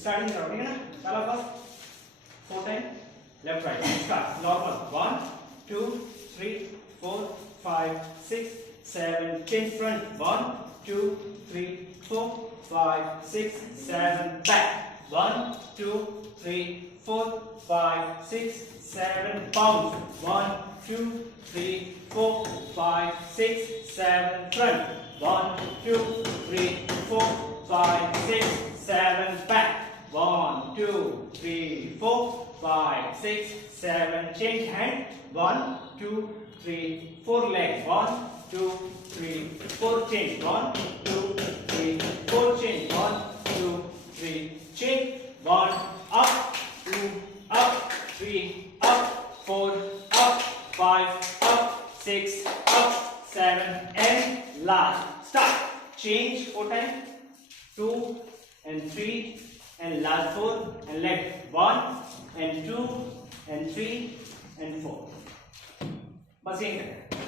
Starting करो, ठीक है ना। चलो first 4 time left right start normal 1 2 3 4 5 6 7 10 front 1 2 3 4 5 6 7 back 1 2 3 4 5 6 7 bounce 1 2 3 4 5 6 7 front 1 2 3 4 5 6 7 back 1 2 3 4 5 6 7 change hand 1 2 3 4 legs 1 2 3 4 change 1 2 3 4 change 1 2 3 change 1 up 2 up 3 up 4 up 5 up 6 up 7 and last start change 4 times 2 and 3 and last 4 and left 1 and 2 and 3 and 4 बस यही करें।